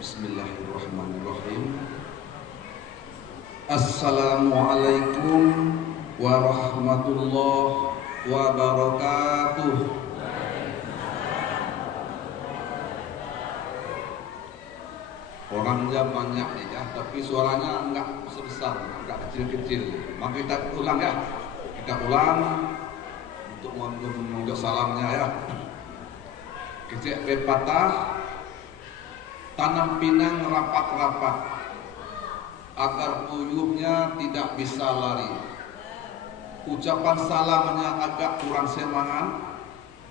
Bismillahirrahmanirrahim. Assalamualaikum warahmatullahi wabarakatuh. Orangnya banyak nih ya, tapi suaranya enggak sebesar, enggak kecil-kecil. Maka kita ulang ya. Kita ulang untuk menunjuk salamnya ya. Kecek pepatah, tanam pinang rapat-rapat agar puyuhnya tidak bisa lari. Ucapan salamnya agak kurang semangat,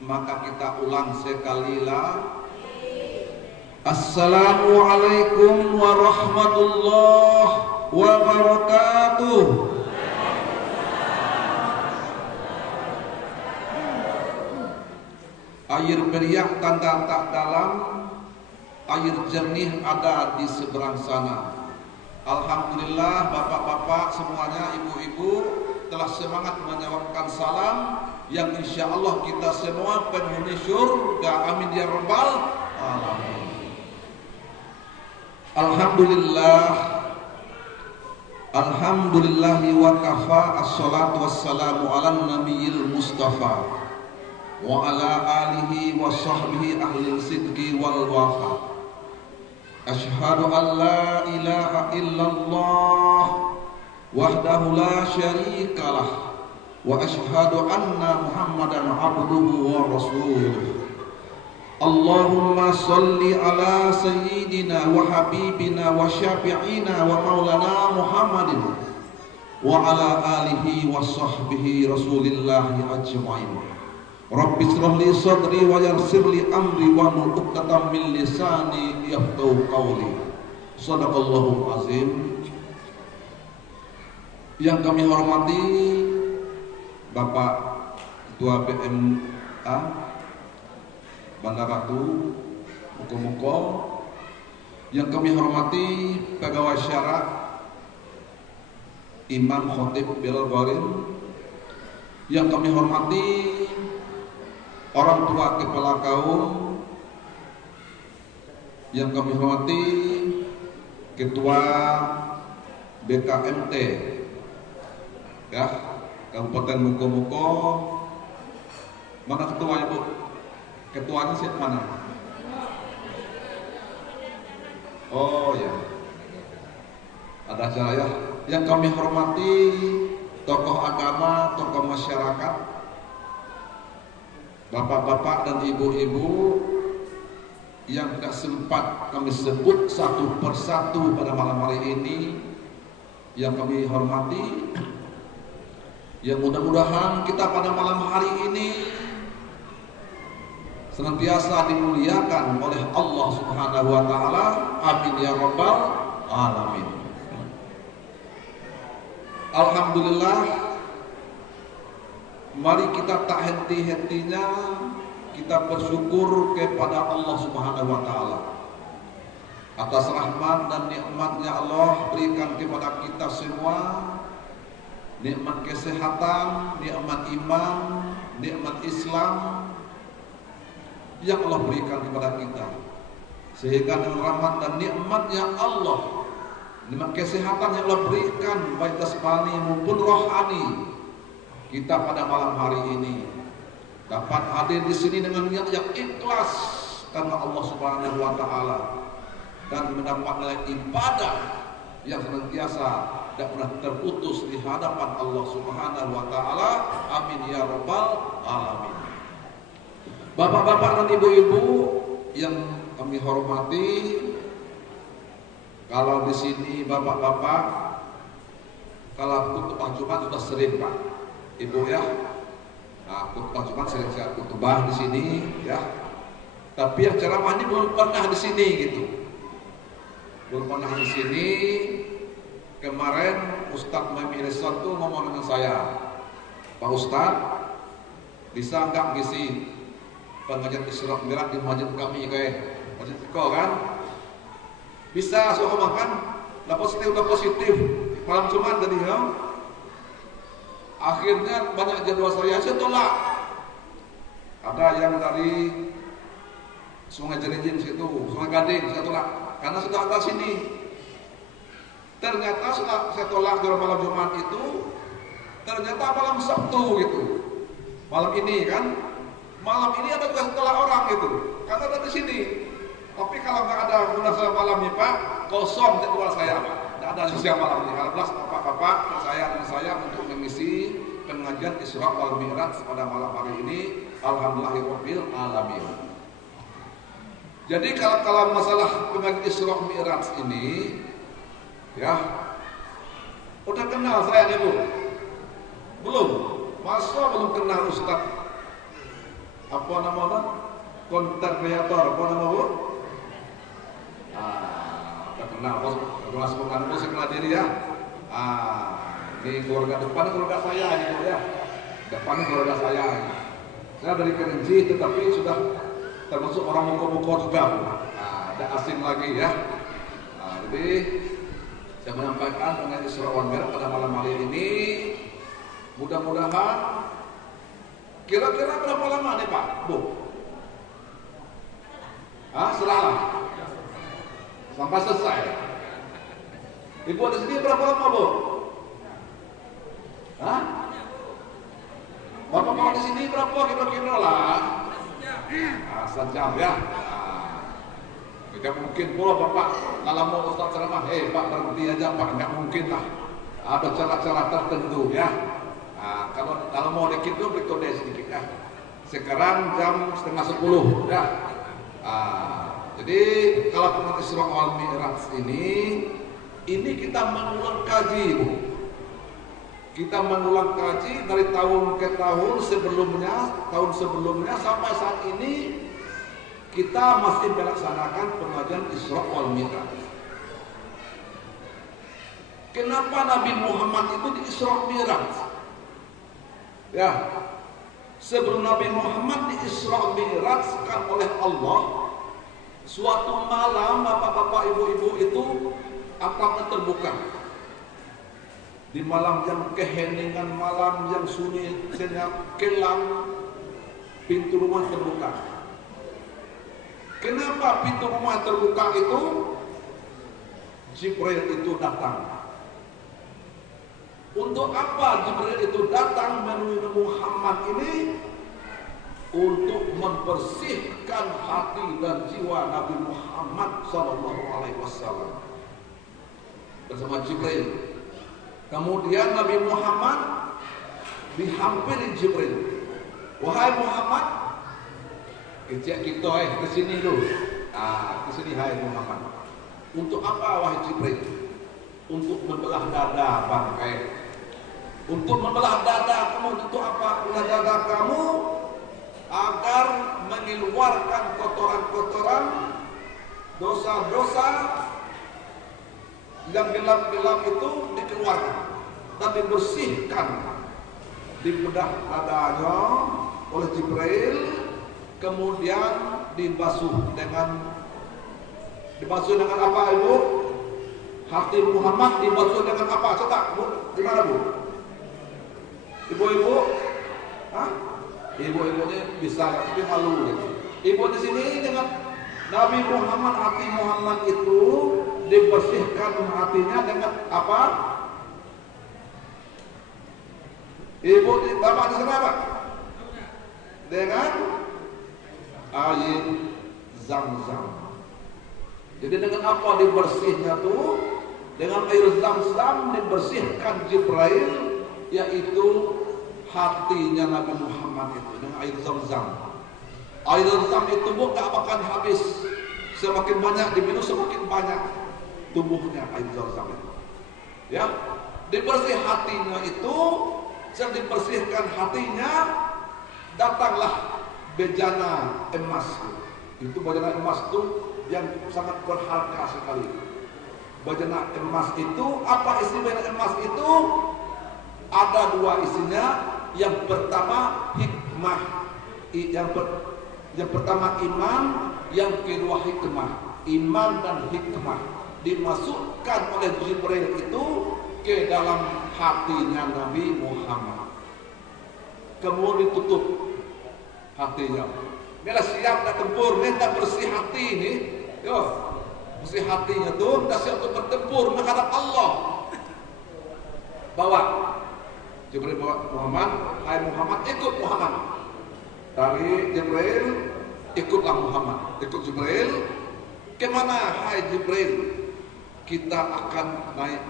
maka kita ulang sekali lah. Assalamualaikum warahmatullahi wabarakatuh. Air beriak tanda tak dalam, air jernih ada di seberang sana. Alhamdulillah bapak-bapak semuanya, ibu-ibu telah semangat menjawabkan salam yang insya Allah kita semua penghuni syurga. Amin ya rabbal alamin. Alhamdulillah, alhamdulillahi wa kafa, assalatu wassalamu ala nabiyil mustafa wa ala alihi wa sahbihi ahli sidqi wal wafa. Asyhadu an la ilaha illallah wahdahu la syarikalah wa asyhadu anna muhammadan abduhu wa rasuluh. Allahumma salli ala sayyidina wa habibina wa syafi'ina wa maulana Muhammadin wa ala alihi wa sahbihi rasulillahi ajma'in. Rabbi shrah li sadri wa yassir li amri wa hlul 'uqdatam min lisani yafqahu qawli. Shadaqallahu azim. Yang kami hormati Bapak Ketua PMA Bandar Ratu, muka-muka. Yang kami hormati pegawai syarat, Imam Khotib Bilal Barin. Yang kami hormati orang tua kepala kaum. Yang kami hormati Ketua BKMT ya, Kabupaten Muko-Muko. Mana ketuanya Bu? Ketuanya siapa mana? Oh ya, ada saya. Yang kami hormati tokoh agama, tokoh masyarakat, bapak-bapak dan ibu-ibu yang tidak sempat kami sebut satu persatu pada malam hari ini. Yang kami hormati, yang mudah-mudahan kita pada malam hari ini senantiasa dimuliakan oleh Allah Subhanahu wa taala. Amin ya rabbal alamin. Alhamdulillah, mari kita tak henti-hentinya kita bersyukur kepada Allah Subhanahu wa taala atas rahmat dan nikmatnya Allah berikan kepada kita semua. Nikmat kesehatan, nikmat iman, nikmat Islam yang Allah berikan kepada kita, sehingga dengan rahmat dan nikmatnya Allah, nikmat kesehatan yang Allah berikan baik jasmani maupun rohani, kita pada malam hari ini dapat hadir di sini dengan niat yang ikhlas karena Allah Subhanahu wa taala dan mendapat nilai ibadah yang senantiasa tidak pernah terputus di hadapan Allah Subhanahu wa taala. Amin ya rabbal alamin. Bapak-bapak dan ibu-ibu yang kami hormati, kalau di sini bapak-bapak, kalau khutbah Jumat sudah sering Pak, Ibu ya. Nah, khutbah Jumat sering saya khutbah di sini ya. Tapi yang ceramah ini belum pernah di sini gitu. Belum pernah di sini. Kemarin Ustadz Mami Reson tuh ngomong dengan saya, Pak Ustadz, bisa nggak ngisi pengajian Isra Mi'raj di masjid kami kayak masjid Ciko kan? Bisa, saya ngomong kan? Udah positif malam Jumat tadi ya. Akhirnya banyak jadwal saya tolak. Ada yang dari Sungai Jerijin situ, Sungai Gading, saya tolak. karena sudah atas sini. Ternyata setelah saya tolak di malam Jumat itu, ternyata malam Sabtu gitu. Malam ini kan, malam ini ada juga setelah orang gitu, karena ada di sini. Tapi kalau nggak ada guna saya malam ini Pak, kosong jadwal saya Pak. Nggak ada siang malam ini. Kalau Bapak-bapak saya dan saya untuk mengisi pengajian Isra wal Mi'raj pada malam hari ini, alhamdulillahirabbil alamin. Jadi kalau masalah pengajian Isra Mi'raj ini, ya, udah kenal saya nih Bu? Belum? Masa belum kenal Ustaz? Apa namanya? Konten kreator, apa nama Bu? Udah kenal, bos. Kelas bukan bos, kenal diri ya. Ini keluarga depan, keluarga saya gitu ya. Depan keluarga saya. Saya dari Kerinci, tetapi sudah termasuk orang Moko-Moko juga. Ada asing lagi ya. Jadi saya menyampaikan dengan Isra wal Mi'raj pada malam hari ini. Mudah-mudahan kira-kira berapa lama nih Pak, Bu? Selama sampai selesai. Ibu ada sini berapa lama Bu? Bapak mau di sini berapa kira-kira lah? Sejam ya. Tidak mungkin pula Bapak kalau mau Ustaz ceramah, Pak berhenti aja Pak, nggak mungkin lah. Ada cara-cara tertentu ya. Kalau mau dikit dulu berikutnya sedikit ya. Sekarang jam 9:30 ya. Jadi kalau pengajian Isra wal Mi'raj ini kita mengulang kaji Bu. Kita mengulang kaji dari tahun ke tahun sebelumnya sampai saat ini kita masih melaksanakan pengajian Isra wal Mi'raj. Kenapa Nabi Muhammad itu di Isra Mi'raj? Ya, sebelum Nabi Muhammad di Isra Mi'rajkan oleh Allah, suatu malam bapak-bapak ibu-ibu itu akhlaknya terbuka. Di malam yang keheningan, malam yang sunyi, senyap, kelam, pintu rumah terbuka. Kenapa pintu rumah terbuka itu? Jibril itu datang. Untuk apa Jibril itu datang menemui Muhammad ini? Untuk membersihkan hati dan jiwa Nabi Muhammad SAW bersama Jibril. Kemudian Nabi Muhammad dihampiri Jibril. Wahai Muhammad, kejak kita kesini dulu. Kesini hai Muhammad. Untuk apa wahai Jibril? Untuk membelah dada bangkai. Untuk membelah dada kamu. Untuk apa? Membelah dada kamu agar mengeluarkan kotoran-kotoran, dosa-dosa yang gelap-gelap itu dikeluarkan dan dibersihkan, dibedah dadanya oleh Jibril, kemudian dibasuh dengan apa Ibu? Hati Muhammad dibasuh dengan apa? Coba Bu, gimana Bu? Ibu-ibu, ibu-ibunya bisa tapi malu gitu. Ibu di sini dengan Nabi Muhammad, hati Muhammad itu dibersihkan hatinya dengan apa? Ibu bapak di sana apa? Dengan air Zam-Zam. Jadi dengan apa dibersihnya tuh? Dengan air Zam-Zam dibersihkan Jibril, yaitu hatinya Nabi Muhammad itu dengan air Zam-Zam. Air Zam itu bukan akan habis. Semakin banyak diminum semakin banyak tumbuhnya air Zam-Zam itu. Ya, dibersih hatinya itu, setelah dibersihkan hatinya, datanglah bejana emas. Itu bejana emas itu yang sangat berharga sekali. Bejana emas itu, apa isi bejana emas itu? Ada dua isinya. Yang pertama hikmah, yang pertama iman, yang kedua hikmah. Iman dan hikmah dimasukkan oleh Jibril itu ke dalam hatinya Nabi Muhammad. Kemudian ditutup hatinya. Bila siap nak tempur, minta bersih hati ini. Yo, Isi hatinya tuh dasar untuk bertempur menghadap Allah. Bawa Jibril bawa Muhammad, hai Muhammad, ikut Muhammad. Dari Jibril, ikutlah Muhammad. Ikut Jibril. Kemana hai Jibril? Kita akan naik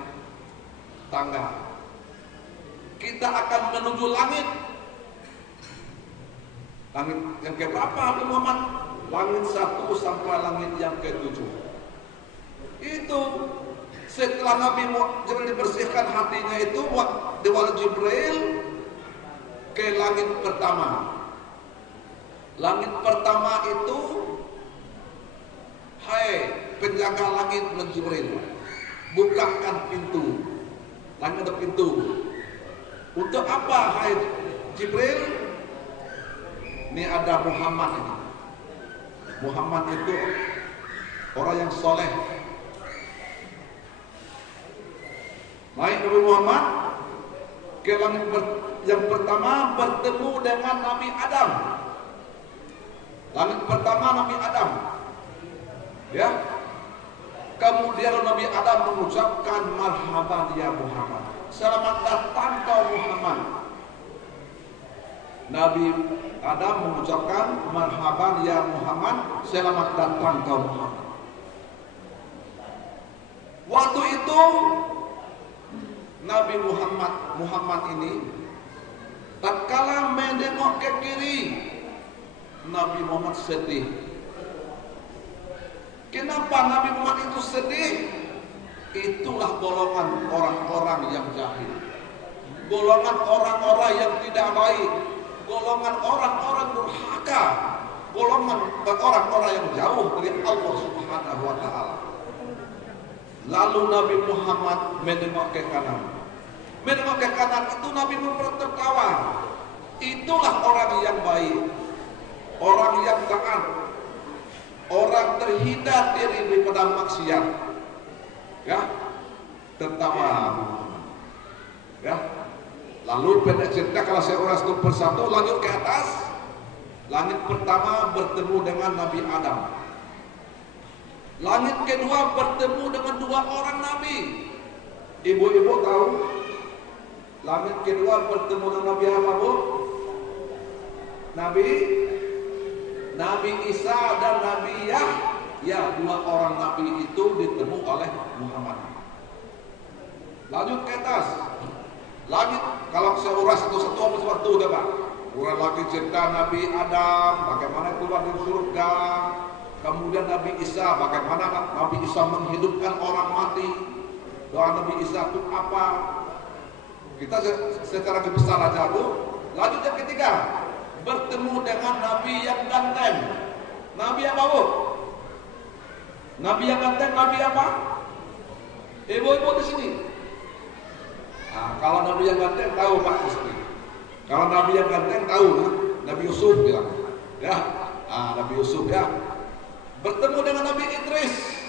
tangga. Kita akan menuju langit. Langit yang keberapa Nabi Muhammad? Langit 1 sampai langit yang ke-7. Itu setelah Nabi Jibril dibersihkan hatinya itu, diwala Jibril ke langit pertama. Langit pertama itu, hai penjaga langit Jibril, bukakan pintu. Langit ada pintu. Untuk apa hai Jibril? Ini ada Muhammad ini. Muhammad itu orang yang soleh. Naik Nabi Muhammad ke langit yang pertama, bertemu dengan Nabi Adam. Langit pertama Nabi Adam. Ya. Kemudian Nabi Adam mengucapkan marhaban ya Muhammad. Selamat datang kau Muhammad. Nabi Adam mengucapkan marhaban ya Muhammad, selamat datang kau Muhammad. Waktu itu Nabi Muhammad ini tatkala menengok ke kiri, Nabi Muhammad sedih. Kenapa Nabi Muhammad itu sedih? Itulah golongan orang-orang yang jahil, golongan orang-orang yang tidak baik, golongan orang-orang durhaka, golongan orang-orang yang jauh dari Allah Subhanahu wa taala. Lalu Nabi Muhammad menengok ke kanan. Menengok ke kanan itu Nabi Muhammad tertawa. Itulah orang yang baik, orang yang taat, orang terhindar daripada maksiat. Ya, tertawa. Ya. Lalu pendek cerita kalau saya uras satu persatu, lanjut ke atas. Langit pertama bertemu dengan Nabi Adam. Langit kedua bertemu dengan 2 orang Nabi. Ibu-ibu tahu? Langit kedua bertemu dengan Nabi apa, Bu? Nabi Isa dan Nabi Yahya. 2 orang Nabi itu ditemu oleh Muhammad. Lanjut ke atas. Langit, kalau saya uras satu-satu habis waktu udah Pak. Uras lagi cerita Nabi Adam, bagaimana keluar dari surga. Kemudian Nabi Isa, bagaimana Nabi Isa menghidupkan orang mati. Doa Nabi Isa itu apa? Kita secara besar aja Bu. Lanjut yang ketiga, bertemu dengan Nabi yang ganteng. Nabi apa Bu? Nabi yang ganteng, Nabi apa? Ibu-ibu di sini. Nah, kalau Nabi yang ganteng tahu Pak Gusti. Kalau Nabi yang ganteng tahu, Nabi Yusuf bilang, ya, Nabi Yusuf ya. Bertemu dengan Nabi Idris.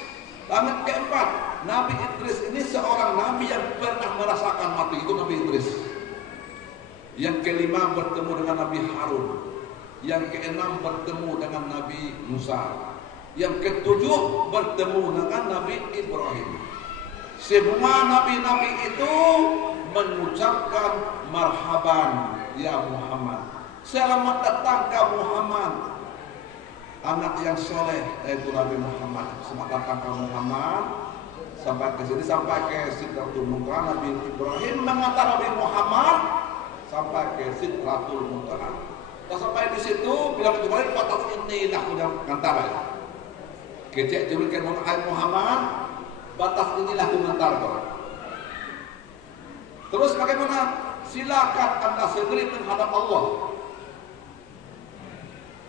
Langit keempat, Nabi Idris ini seorang Nabi yang pernah merasakan mati, itu Nabi Idris. Yang kelima bertemu dengan Nabi Harun. Yang keenam bertemu dengan Nabi Musa. Yang ketujuh bertemu dengan Nabi Ibrahim. Semua nabi-nabi itu mengucapkan marhaban ya Muhammad, selamat datang ke Muhammad, anak yang soleh, yaitu Nabi Muhammad. Selamat datang ke Muhammad. Sampai ke sini, sampai ke Sidratul Muntaha. Nabi Ibrahim mengantar Nabi Muhammad sampai ke Sidratul Muntaha. Sampai di situ bilang Jibril, "Fatas inilah udah ngantar ya." Kecek Jibril ke Muhammad, batas inilah mengantar kau. Terus bagaimana? Silakan Anda sendiri menghadap Allah.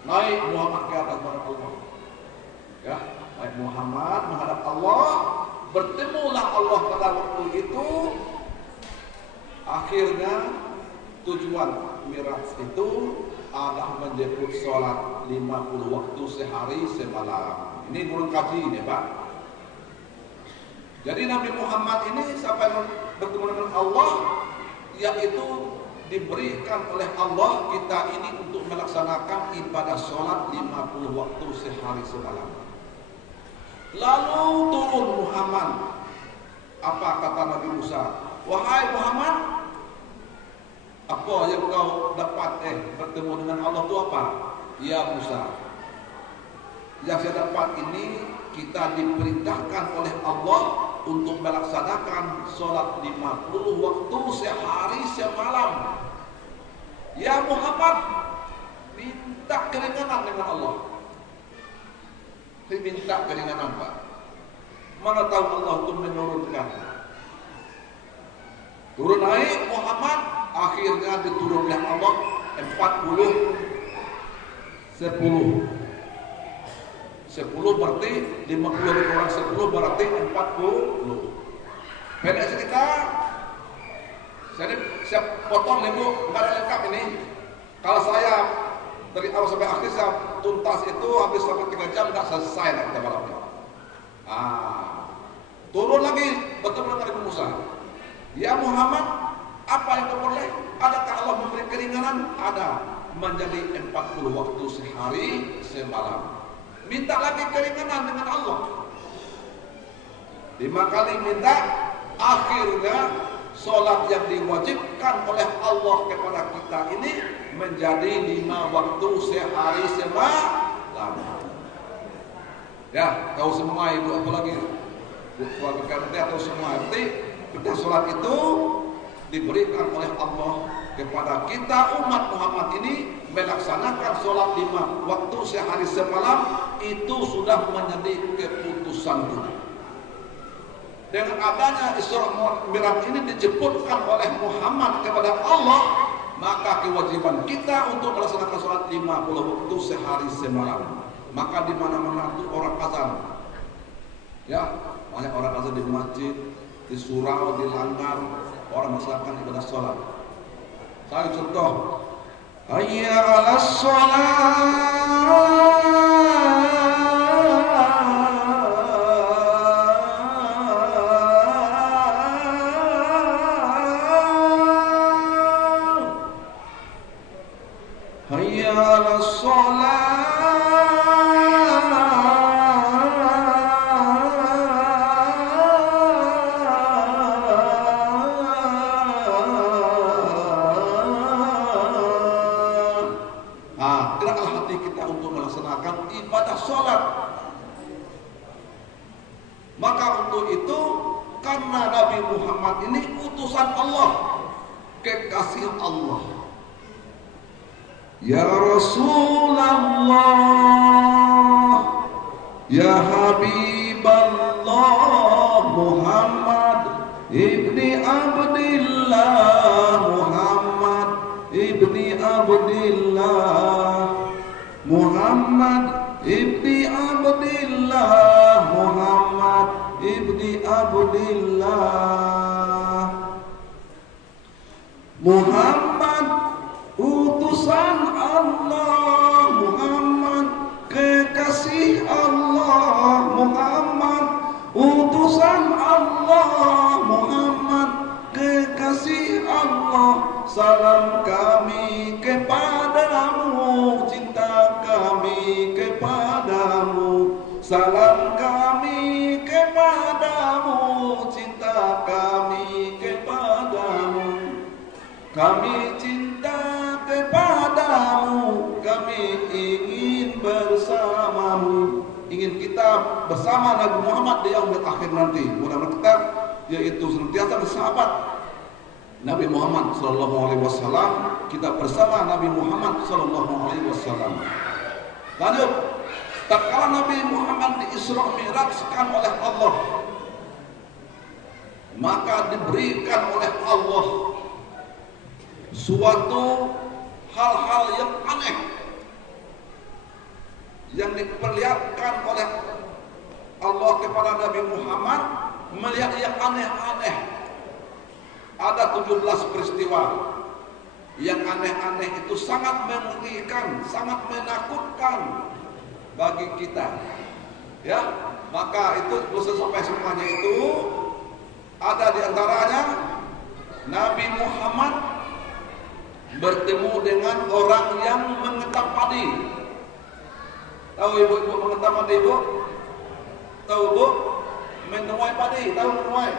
Naik Muhammad ke atas menghadap Allah. Ya, naik Muhammad menghadap Allah. Bertemulah Allah pada waktu itu. Akhirnya tujuan Mi'raj itu adalah menjemput sholat 50 waktu sehari semalam. Ini guru kaji ini Pak. Jadi Nabi Muhammad ini sampai bertemu dengan Allah, yaitu diberikan oleh Allah kita ini untuk melaksanakan ibadah sholat 50 waktu sehari semalam. Lalu turun Muhammad. Apa kata Nabi Musa? Wahai Muhammad, apa yang kau dapat bertemu dengan Allah itu apa? Ya Musa, yang saya dapat ini kita diperintahkan oleh Allah untuk melaksanakan sholat 50 waktu sehari semalam. Ya Muhammad, minta keringanan dengan Allah. Minta keringanan Pak. Mana tahu Allah itu menurunkan. Turun naik Muhammad, akhirnya diturunkan Allah 40 10 berarti 50 orang 10 berarti 40. Pendek cerita, saya potong ibu, nggak ada lengkap ini. Kalau saya dari awal sampai akhir saya tuntas itu habis sampai 3 jam nggak selesai nak kita malamnya. Turun lagi bertemu dengan Nabi Musa. Ya Muhammad, apa yang kau peroleh? Adakah Allah memberi keringanan? Ada, menjadi 40 waktu sehari semalam. Minta lagi keringanan dengan Allah. 5 kali minta, akhirnya sholat yang diwajibkan oleh Allah kepada kita ini menjadi 5 waktu sehari semalam. Ya, tahu semua ibu, apa lagi? Keluarga kami atau semua arti kita sholat itu diberikan oleh Allah kepada kita umat Muhammad ini melaksanakan sholat 5 waktu sehari semalam. Itu sudah menjadi keputusan Tuhan. Dengan adanya Isra Mi'raj ini dijemputkan oleh Muhammad kepada Allah, maka kewajiban kita untuk melaksanakan sholat 50 waktu sehari semalam. Maka di mana-mana itu orang azan, ya banyak orang azan di masjid, di surau, di langgar, orang melaksanakan ibadah sholat. Saya contoh, hayya 'alas sholat. Hayya 'alas sholat. Geraklah hati kita untuk melaksanakan ibadah sholat. Maka untuk itu, karena Nabi Muhammad ini utusan Allah, kekasih Allah. Ya Rasulullah, ya Habiballah, Muhammad ibni Abdillah, Muhammad ibni Abdillah, Muhammad ibni Abdillah, Muhammad ibni Abdillah, Muhammad utusan Allah, Muhammad kekasih Allah, Muhammad utusan Allah, Muhammad kekasih Allah. Salam kami kepadamu, cinta kami kepadamu. Salam kami kepadamu, cinta kami kepadamu. Kami cinta kepadamu, kami ingin bersamamu. Ingin kita bersama Nabi Muhammad di yaumil akhir nanti. Mudah-mudahan kita yaitu senantiasa bersahabat Nabi Muhammad sallallahu alaihi wasallam, kita bersama Nabi Muhammad sallallahu alaihi wasallam. Lanjut, tatkala Nabi Muhammad di Isra Mi'rajkan oleh Allah, maka diberikan oleh Allah suatu hal-hal yang aneh yang diperlihatkan oleh Allah kepada Nabi Muhammad, melihat yang aneh-aneh. Ada 17 peristiwa yang aneh-aneh itu sangat mengerikan, sangat menakutkan bagi kita. Ya, maka itu belum sampai semuanya itu ada di antaranya Nabi Muhammad bertemu dengan orang yang mengetam padi. Tahu ibu-ibu mengetam padi, ibu? Tahu bu? Menuai padi, tahu menuai?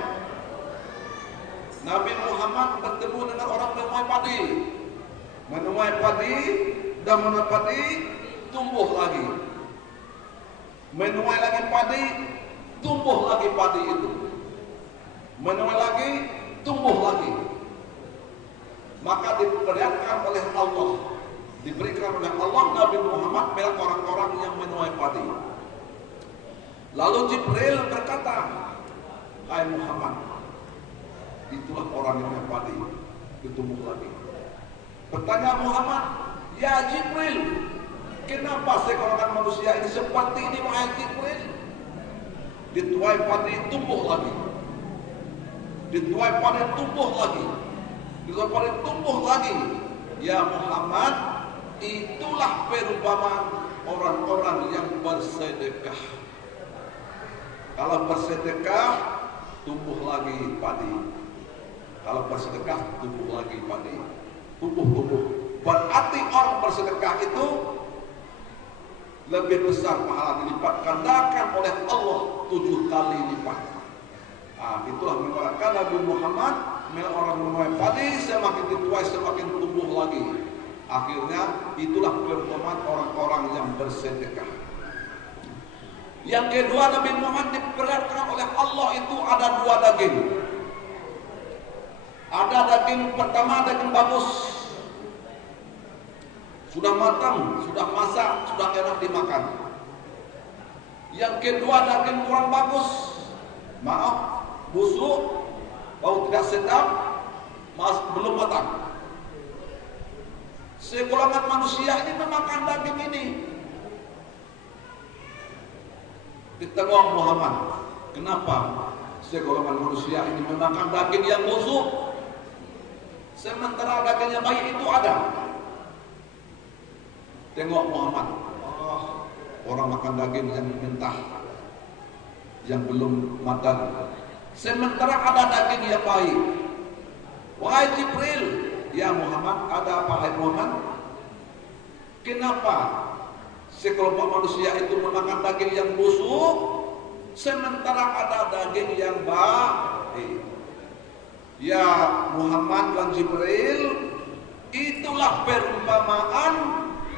Nabi Muhammad bertemu dengan orang menuai padi. Menuai padi dan menuai padi tumbuh lagi. Menuai lagi padi, tumbuh lagi padi itu. Menuai lagi, tumbuh lagi. Maka diperlihatkan oleh Allah, diberikan oleh Allah Nabi Muhammad melihat orang-orang yang menuai padi. Lalu Jibril berkata, hai Muhammad, itulah orang yang menuai padi, ditumbuh lagi. Bertanya Muhammad, ya Jibril, kenapa segolongan manusia ini seperti ini wahai Jibril? Dituai padi tumbuh lagi, dituai padi tumbuh lagi, dituai padi tumbuh lagi. Ya Muhammad, itulah perumpamaan orang-orang yang bersedekah. Kalau bersedekah tumbuh lagi padi. Kalau bersedekah tumbuh lagi padi. Tumbuh. Berarti orang bersedekah itu lebih besar pahala, dilipat gandakan oleh Allah 7 kali lipat. Itulah mengarahkan Nabi Muhammad orang menuai padi, semakin dituai semakin tumbuh lagi. Akhirnya itulah perumpamaan orang-orang yang bersedekah. Yang kedua, Nabi Muhammad diperlihatkan oleh Allah itu ada 2 daging. Ada daging pertama, daging bagus, sudah matang, sudah masak, sudah enak dimakan. Yang kedua, daging kurang bagus, maaf, busuk, bau tidak sedap, belum matang. Segolongan manusia ini memakan daging ini. Ditengok Muhammad, kenapa segolongan manusia ini memakan daging yang busuk, sementara daging yang baik itu ada? Tengok Muhammad, orang makan daging yang mentah, yang belum matang, sementara ada daging yang baik. Wahai Jibril, ya Muhammad, ada apa hai Muhammad? Kenapa sekelompok manusia itu memakan daging yang busuk, sementara ada daging yang baik? Ya Muhammad dan Jibril, itulah perumpamaan,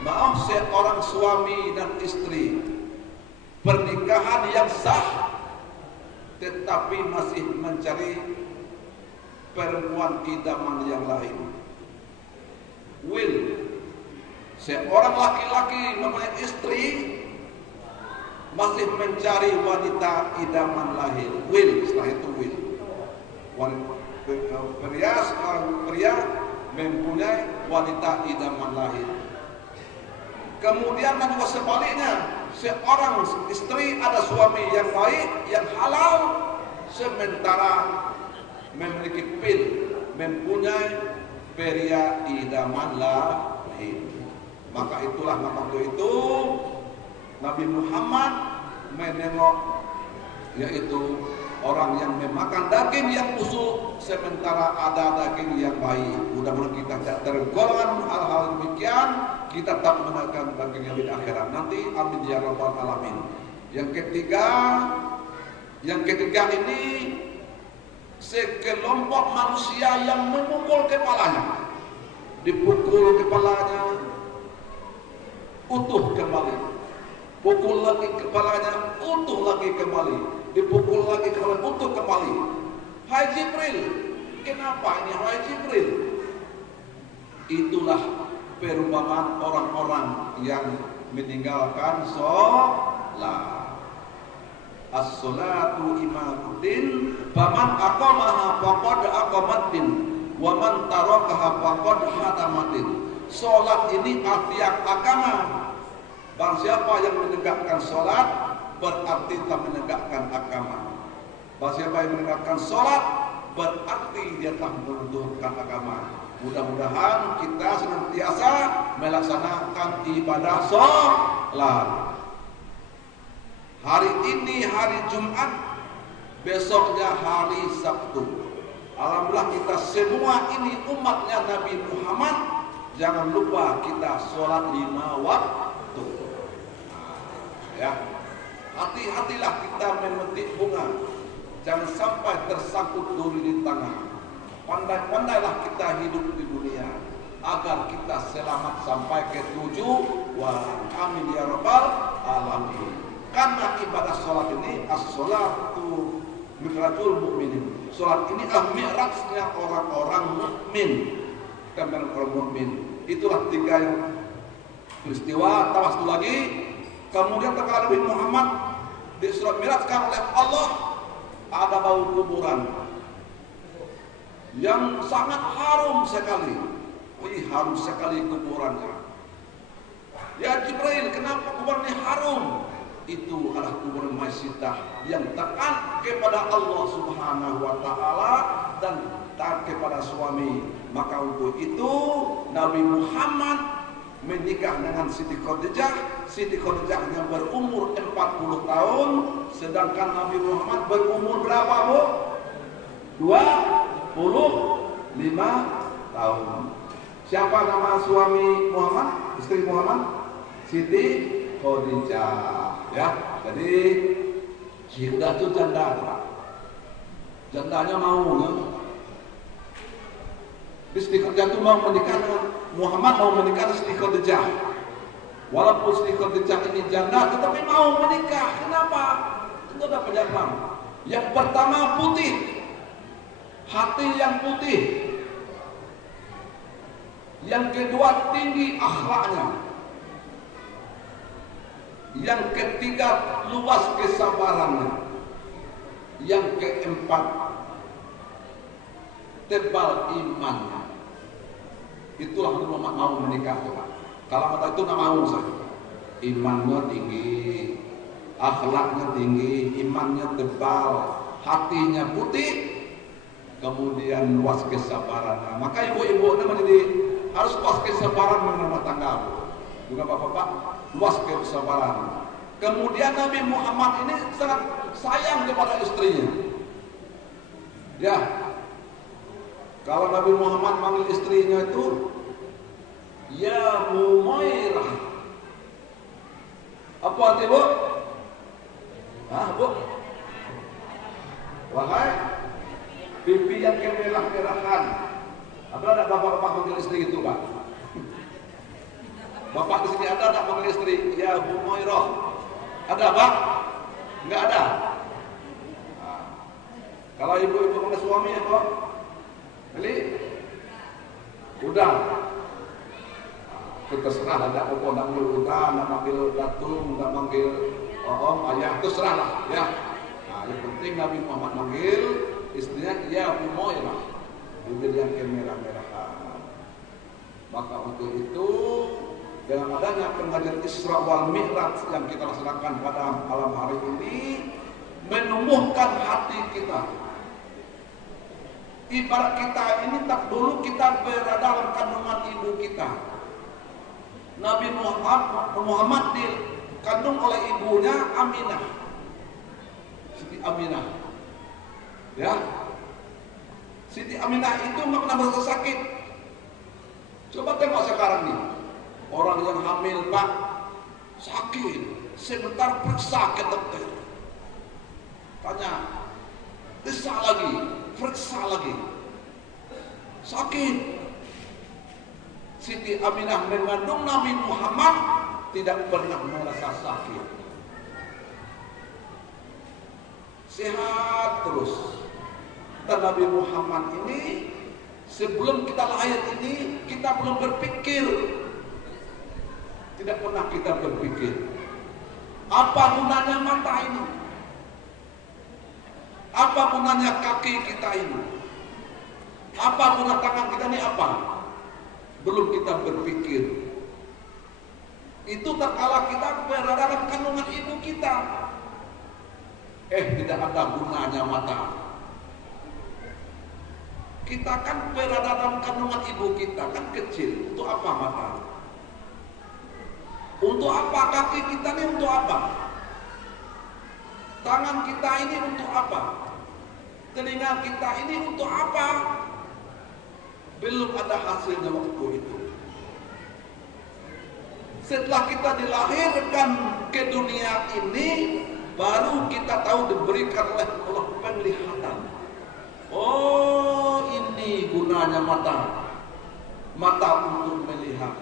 maaf, seorang suami dan istri, pernikahan yang sah, tetapi masih mencari perempuan idaman yang lain. Will, seorang laki-laki mempunyai istri, masih mencari wanita idaman lain. Will, setelah itu will. Pria mempunyai wanita idaman lain. Kemudian juga sebaliknya, seorang istri ada suami yang baik, yang halal, sementara memiliki mempunyai pria idaman lain. Maka itulah waktu itu Nabi Muhammad menengok, yaitu orang yang memakan daging yang busuk, sementara ada daging yang baik. Mudah-mudahan kita tidak tergolongan hal-hal demikian. Kita tak menemukan daging yang di akhirat nanti. Amin ya rabbal alamin. Yang ketiga ini sekelompok manusia yang memukul kepalanya, dipukul kepalanya, utuh kembali, pukul lagi kepalanya, utuh lagi kembali, dipukul lagi kepalanya, utuh kembali. Hai Jibril, kenapa ini hai Jibril? Itulah perumpamaan orang-orang yang meninggalkan sholat. As-sholatu imamuddin, faman aqamaha faqad aqamaddin, wa man tarakaha faqad hadamaddin. Sholat ini arti agama. Barang siapa yang menegakkan sholat, berarti telah menegakkan agama. Barang siapa yang menegakkan sholat, berarti dia telah menunjukkan agama. Mudah-mudahan kita senantiasa melaksanakan ibadah sholat. Hari ini hari Jumat, besoknya hari Sabtu. Alhamdulillah kita semua ini umatnya Nabi Muhammad. Jangan lupa kita sholat 5 waktu. Ya, hati-hatilah kita memetik bunga, jangan sampai tersangkut duri di tangan. Pandai-pandailah kita hidup di dunia agar kita selamat sampai ke tujuan. Amin ya rabbal alamin. Karena ibadah sholat ini as-sholatu mi'rajul mu'minin. Sholat ini adalah mi'rajnya orang-orang mukmin. Kita orang mukmin. Itulah 3 yang peristiwa. Tawasul lagi. Kemudian terkala Nabi Muhammad di surat mi'rajkan oleh Allah, ada bau kuburan yang sangat harum sekali. Wih, harum sekali kuburannya. Ya Jibril, kenapa kuburan ini harum? Itu adalah kuburan Maisitah yang taat kepada Allah Subhanahu wa taala dan taat kepada suami. Maka untuk itu Nabi Muhammad menikah dengan Siti Khadijah. Siti Khadijah yang berumur 40 tahun, sedangkan Nabi Muhammad berumur berapa, Bu? 25 tahun. Siapa nama suami Muhammad? Istri Muhammad? Siti Khadijah. Ya, jadi janda itu janda, Pak. Jandanya mau, ya. Siti Khadijah itu mau menikah dengan Muhammad, mau menikah dengan Siti Khadijah. Walaupun Siti Khadijah ini janda, tetapi mau menikah. Kenapa? Itu ada penyebab. Yang pertama putih, hati yang putih. Yang kedua tinggi akhlaknya. Yang ketiga luas kesabarannya. Yang keempat tebal imannya. Itulah Muhammad mau menikah, Pak. Kalau mata itu nggak mau saya. Imannya tinggi, akhlaknya tinggi, imannya tebal, hatinya putih, kemudian luas kesabarannya. Maka ibu-ibu ini menjadi harus luas kesabaran mengenai tangga, juga bapak-bapak, luas kesabaran. Kemudian Nabi Muhammad ini sangat sayang kepada istrinya. Ya, kalau Nabi Muhammad manggil istrinya itu ya Humairah. Apa arti, Bu? Hah, Bu? Wahai pipi yang kemerah-merahan. Ada bapak-bapak manggil istri itu, Pak? Bapak di sini ada tak manggil istri? Ya Humairah. Ada, Pak? Enggak ada. Nah, kalau ibu-ibu manggil suami ya, Pak? Jadi udah. Terserah ada apa, nak manggil udah, nak manggil datung, nak manggil om, ayah, terserah lah, ya. Nah, yang penting Nabi Muhammad manggil istrinya ya Humairah, bibir yang kemerah-merahan. Maka untuk itu dengan adanya pengajian Isra wal Mi'raj yang kita laksanakan pada malam hari ini menumbuhkan hati kita. Ibarat kita ini tak dulu kita berada dalam kandungan ibu kita. Nabi Muhammad dikandung oleh ibunya Aminah, Siti Aminah. Ya, Siti Aminah itu nggak pernah merasa sakit. Coba tengok sekarang nih, orang yang hamil, Pak, sakit, sebentar periksa ke dokter, tanya, periksa lagi, periksa lagi, sakit. Siti Aminah mengandung Nabi Muhammad tidak pernah merasa sakit, sehat terus. Dan Nabi Muhammad ini sebelum kita lahir ini kita belum berpikir, tidak pernah kita berpikir apa gunanya mata ini, apa gunanya kaki kita ini, apa guna tangan kita ini, apa belum kita berpikir. Itu terkala kita berada dalam kandungan ibu kita, tidak ada gunanya mata. Kita kan berada dalam kandungan ibu kita kan kecil. Untuk apa mata? Untuk apa kaki kita ini? Untuk apa? Tangan kita ini untuk apa? Telinga kita ini untuk apa? Belum ada hasilnya waktu itu. Setelah kita dilahirkan ke dunia ini, baru kita tahu diberikan oleh Allah penglihatan. Oh, ini gunanya mata. Mata untuk melihat.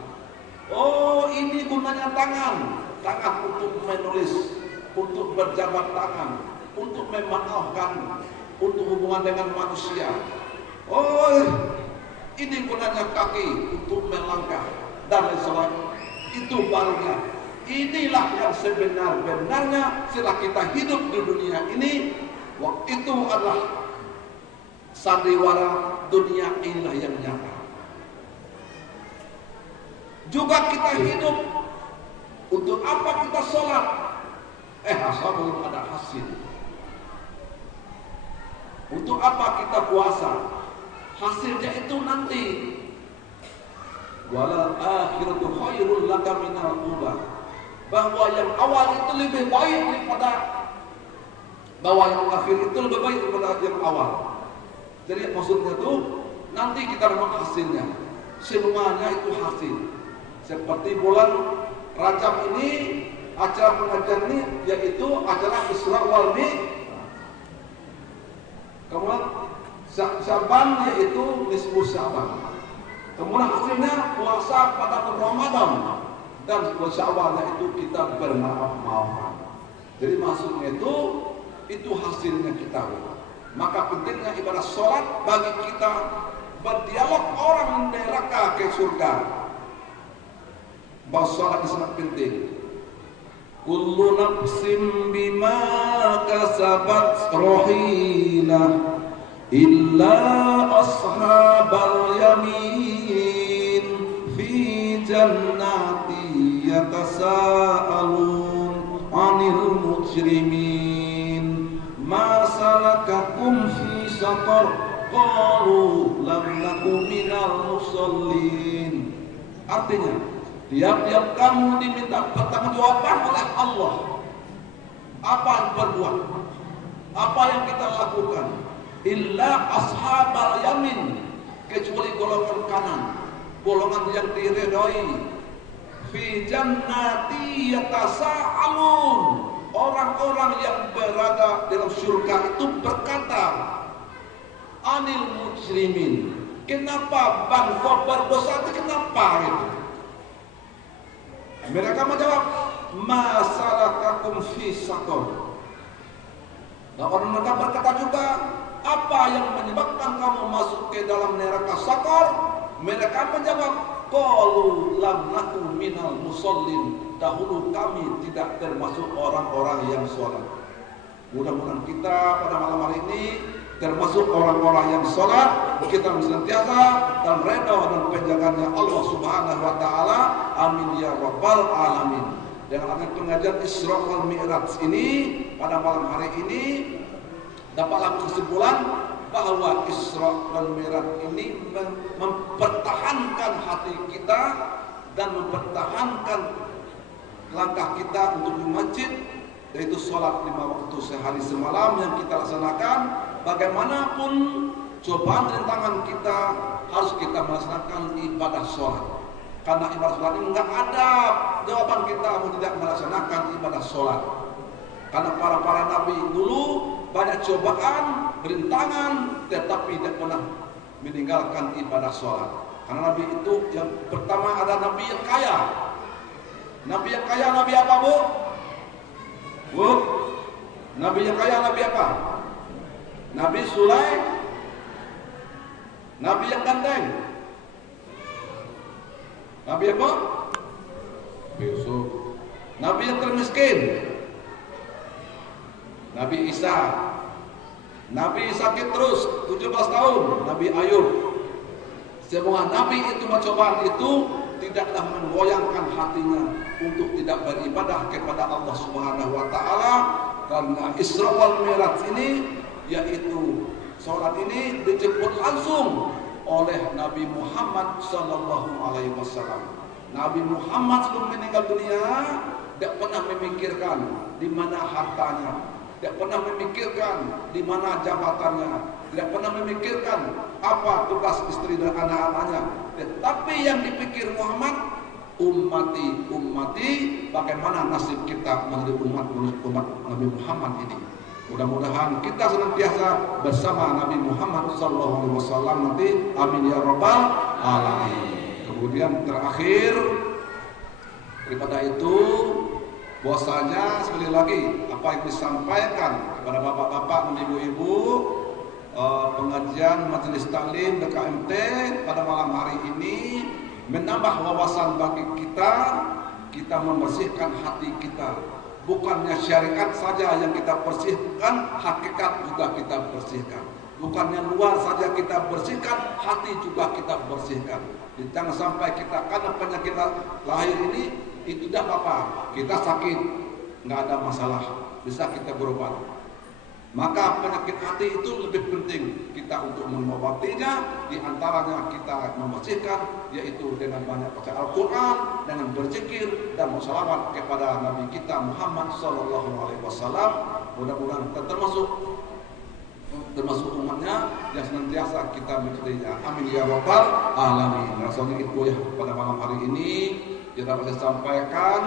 Oh, ini gunanya tangan. Tangan untuk menulis, untuk berjabat tangan, untuk memaafkan, untuk hubungan dengan manusia. Oh, ini gunanya kaki untuk melangkah dan lain. Itu barunya. Inilah yang sebenar-benarnya setelah kita hidup di dunia ini. Waktu itu adalah sandiwara dunia inilah yang nyata. Juga kita hidup. Untuk apa kita sholat? Asal belum ada hasil. Untuk apa kita puasa? Hasilnya itu nanti. Walal akhiratu khairul laka minal ula. Bahwa yang awal itu lebih baik daripada bahwa yang akhir itu lebih baik daripada yang awal. Jadi maksudnya itu nanti kita dapat hasilnya. Semuanya itu hasil. Seperti bulan Rajab ini, acara pengajian ini yaitu acara Isra wal Mi'raj. Kemudian Syaban yaitu nisfu Syaban. Kemudian hasilnya puasa pada bulan Ramadan dan Syawalnya itu kita bermaaf-maafan. Jadi maksudnya itu hasilnya kita. Maka pentingnya ibadah sholat bagi kita berdialog orang neraka ke surga. Bahwa sholat itu sangat penting. Kullu nafsin bima kasabat rahina illa ashabal yamin fi jannati yatasaalun 'anil mujrimin ma salakakum fi saqar qalu lam nakum minal musallin. Artinya tiap-tiap kamu diminta pertanggungjawaban oleh Allah. Apa yang berbuat? Apa yang kita lakukan? Illa ashabal yamin, kecuali golongan kanan, golongan yang diridhoi. Fi jannati yatasaalun, orang-orang yang berada dalam surga itu berkata, anil mujrimin. Kenapa bangsa berdosa itu kenapa itu? Mereka menjawab, masalakakum fi saqar. Dan orang mereka berkata juga, apa yang menyebabkan kamu masuk ke dalam neraka Saqar? Mereka menjawab, qalu lam naku minal musallin. Dahulu kami tidak termasuk orang-orang yang sholat. Mudah-mudahan kita pada malam hari ini termasuk orang-orang yang sholat. Kita senantiasa dan redha dan penjagaannya Allah Subhanahu wa taala. Amin ya rabbal alamin. Dengan adanya pengajian Isra wal Mi'raj ini pada malam hari ini dapatlah kesimpulan bahwa Isra wal Mi'raj ini mempertahankan hati kita dan mempertahankan langkah kita untuk di masjid, yaitu sholat 5 waktu sehari semalam yang kita laksanakan. Bagaimanapun cobaan rintangan kita, harus kita melaksanakan ibadah sholat. Karena ibadah sholat ini enggak ada jawaban kita mau tidak melaksanakan ibadah sholat. Karena para nabi dulu banyak cobaan, rintangan, tetapi tidak pernah meninggalkan ibadah sholat. Karena nabi itu yang pertama ada nabi yang kaya. Nabi yang kaya, nabi apa bu? Bu? Nabi yang kaya, nabi apa? Nabi Sulaim. Nabi yang ganteng. Nabi apa? Yusuf. Nabi yang termiskin. Nabi Isa. Nabi sakit terus 17 tahun. Nabi Ayub. Semua nabi itu cobaan itu tidaklah menggoyangkan hatinya untuk tidak beribadah kepada Allah Subhanahu wa taala. Karena Isra wal Mi'raj ini, yaitu sholat ini dijemput langsung oleh Nabi Muhammad sallallahu alaihi wasallam. Nabi Muhammad sebelum meninggal dunia tidak pernah memikirkan di mana hartanya, tidak pernah memikirkan di mana jabatannya, tidak pernah memikirkan apa tugas istri dan anak-anaknya. Tetapi yang dipikir Muhammad, ummati ummati, bagaimana nasib kita menjadi umat Nabi Muhammad ini. Mudah-mudahan kita senantiasa bersama Nabi Muhammad SAW nanti, amin ya rabbal alamin. Kemudian terakhir daripada itu, bahwasanya sekali lagi apa yang disampaikan kepada bapak-bapak dan ibu-ibu pengajian majelis taklim DKMT pada malam hari ini menambah wawasan bagi kita membersihkan hati kita. Bukannya syariat saja yang kita bersihkan, hakikat juga kita bersihkan. Bukannya luar saja kita bersihkan, hati juga kita bersihkan. Jangan sampai kita karena penyakit lahir ini itu tidak apa-apa, kita sakit nggak ada masalah, bisa kita berobat. Maka penyakit hati itu lebih penting kita untuk mengobatinya. Di antaranya kita membersihkan, yaitu dengan banyak baca Al-Quran, dengan berzikir dan bersalawat kepada Nabi kita Muhammad SAW. Mudah-mudahan kita termasuk umatnya yang senantiasa kita mengikutinya. Amin ya rabbal alamin. Rasanya itu ya pada malam hari ini yang dapat saya sampaikan,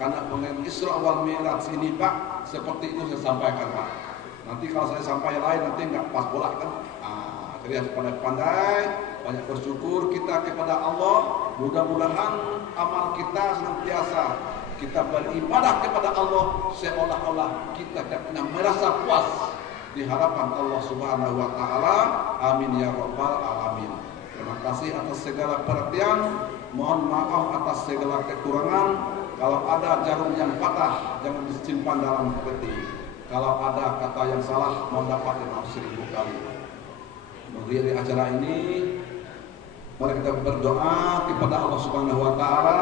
karena pengen Isra wal Mi'raj ini Pak, seperti itu saya sampaikan Pak. Nanti kalau saya sampai lain nanti nggak pas bola kan. Jadi harus pandai-pandai, banyak bersyukur kita kepada Allah. Mudah-mudahan amal kita senantiasa kita beribadah kepada Allah seolah-olah kita tidak pernah merasa puas di hadapan Allah Subhanahu wa taala. Amin ya rabbal alamin. Terima kasih atas segala perhatian. Mohon maaf atas segala kekurangan. Kalau ada jarum yang patah, jangan disimpan dalam peti. Kalau ada kata yang salah, mohon dapat maaf 1000 kali. Mengakhiri acara ini, mari kita berdoa kepada Allah Subhanahu wa taala.